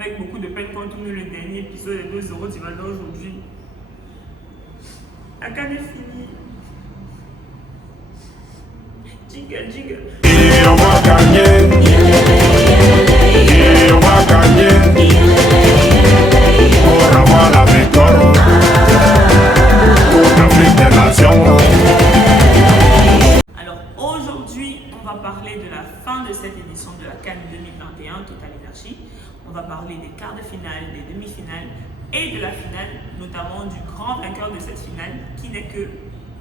avec beaucoup de peine qu'on tourne le dernier épisode des 2-0 du Vanda aujourd'hui. La CAN est finie. Jingle, jingle. Et on va gagner. Et on va gagner. Pour avoir la victoire. Pour l'Afrique des nations. Alors aujourd'hui, on va parler de la fin de cette édition de la CAN 2021 Total Energy. On va parler des quarts de finale, des demi-finales et de la finale, notamment du grand vainqueur de cette finale qui n'est que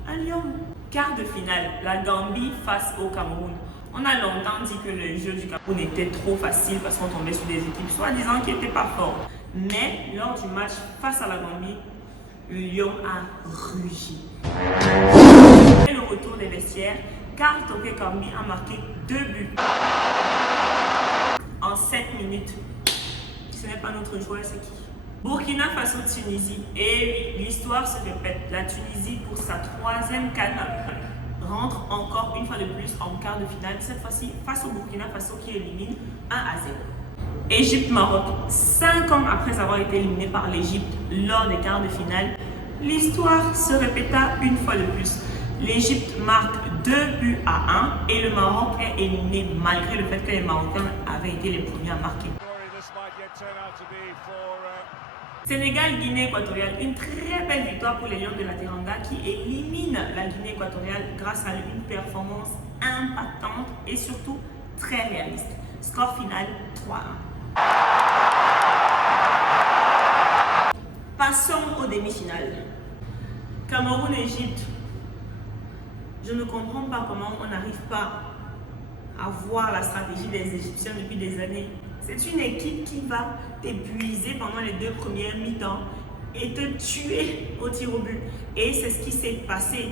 un lion. Quart de finale, la Gambie face au Cameroun. On a longtemps dit que le jeu du Cameroun était trop facile parce qu'on tombait sur des équipes soi-disant qui n'étaient pas fortes. Mais lors du match face à la Gambie, le lion a rugi. Et le retour des vestiaires, Karl Toko Ekambi a marqué 2 buts en 7 minutes. Ce n'est pas notre joueur, c'est qui? Burkina Faso, Tunisie. Et l'histoire se répète. La Tunisie, pour sa 3e CAN, rentre encore une fois de plus en quart de finale. Cette fois-ci, face au Burkina Faso qui élimine 1-0. Égypte-Maroc. 5 ans après avoir été éliminé par l'Égypte lors des quarts de finale, l'histoire se répéta une fois de plus. L'Égypte marque 2 buts à 1 et le Maroc est éliminé malgré le fait que les Marocains avaient été les premiers à marquer. Sénégal-Guinée équatoriale, une très belle victoire pour les Lions de la Teranga qui élimine la Guinée équatoriale grâce à une performance impactante et surtout très réaliste. Score final 3-1. Passons aux demi-finales. Cameroun-Égypte. Je ne comprends pas comment on n'arrive pas à voir la stratégie des Égyptiens depuis des années. C'est une équipe qui va t'épuiser pendant les 2 premières mi-temps et te tuer au tir au but. Et c'est ce qui s'est passé.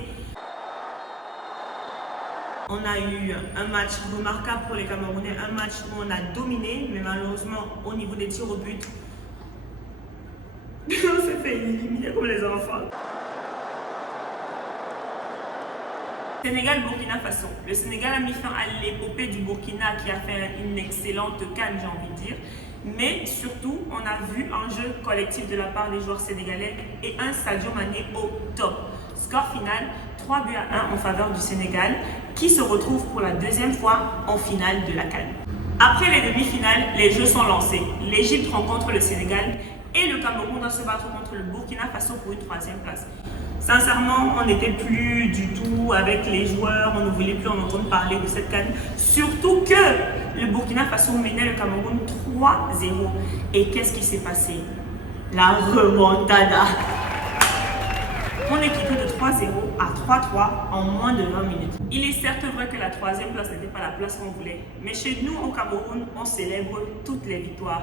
On a eu un match remarquable pour les Camerounais, un match où on a dominé, mais malheureusement au niveau des tirs au but, on s'est fait éliminer comme les enfants. Sénégal-Burkina Faso. Le Sénégal a mis fin à l'épopée du Burkina qui a fait une excellente CAN, j'ai envie de dire. Mais surtout, on a vu un jeu collectif de la part des joueurs sénégalais et un Sadio Mané au top. Score final, 3 buts à 1 en faveur du Sénégal qui se retrouve pour la 2e fois en finale de la CAN. Après les demi-finales, les jeux sont lancés. L'Égypte rencontre le Sénégal et le Cameroun doit se battre contre le Burkina Faso pour une 3e place. Sincèrement, on n'était plus du tout avec les joueurs, on ne voulait plus en entendre parler de cette CAN. Surtout que le Burkina Faso menait le Cameroun 3-0. Et qu'est-ce qui s'est passé? La remontada. On est quitté de 3-0 à 3-3 en moins de 20 minutes. Il est certes vrai que la 3e place n'était pas la place qu'on voulait. Mais chez nous, au Cameroun, on célèbre toutes les victoires.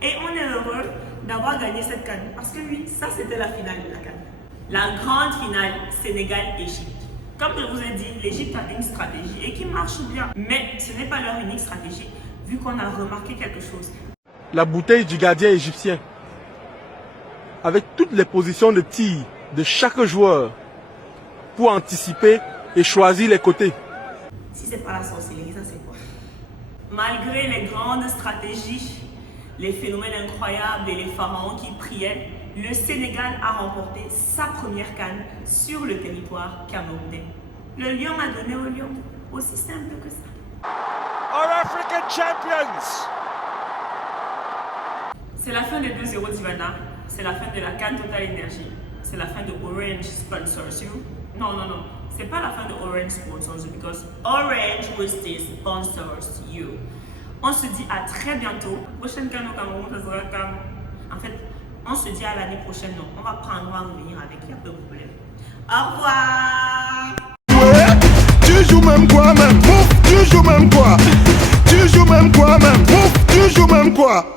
Et on est heureux d'avoir gagné cette CAN. Parce que oui, ça c'était la finale de la CAN. La grande finale Sénégal-Égypte. Comme je vous ai dit, l'Égypte a une stratégie et qui marche bien. Mais ce n'est pas leur unique stratégie, vu qu'on a remarqué quelque chose. La bouteille du gardien égyptien, avec toutes les positions de tir de chaque joueur pour anticiper et choisir les côtés. Si c'est pas la sorcellerie, ça c'est quoi? Malgré les grandes stratégies, les phénomènes incroyables et les pharaons qui priaient, le Sénégal a remporté sa première CAN sur le territoire camerounais. Le lion a donné au lion, aussi simple que ça. Our African champions! C'est la fin des 2-0 d'Ivana, c'est la fin de la CAN Total Energy, c'est la fin de Orange Sponsors You. Non, c'est pas la fin de Orange Sponsors You, because Orange will still sponsors you. On se dit à très bientôt. Prochaine CAN au Cameroun, ça sera comme... En fait, on se dit à l'année prochaine, non. On va prendre, on va revenir avec, il n'y a pas de problème. Au revoir! Ouais, tu joues même quoi même? Pouf, tu joues même quoi? Tu joues même quoi même? Pouf, tu joues même quoi?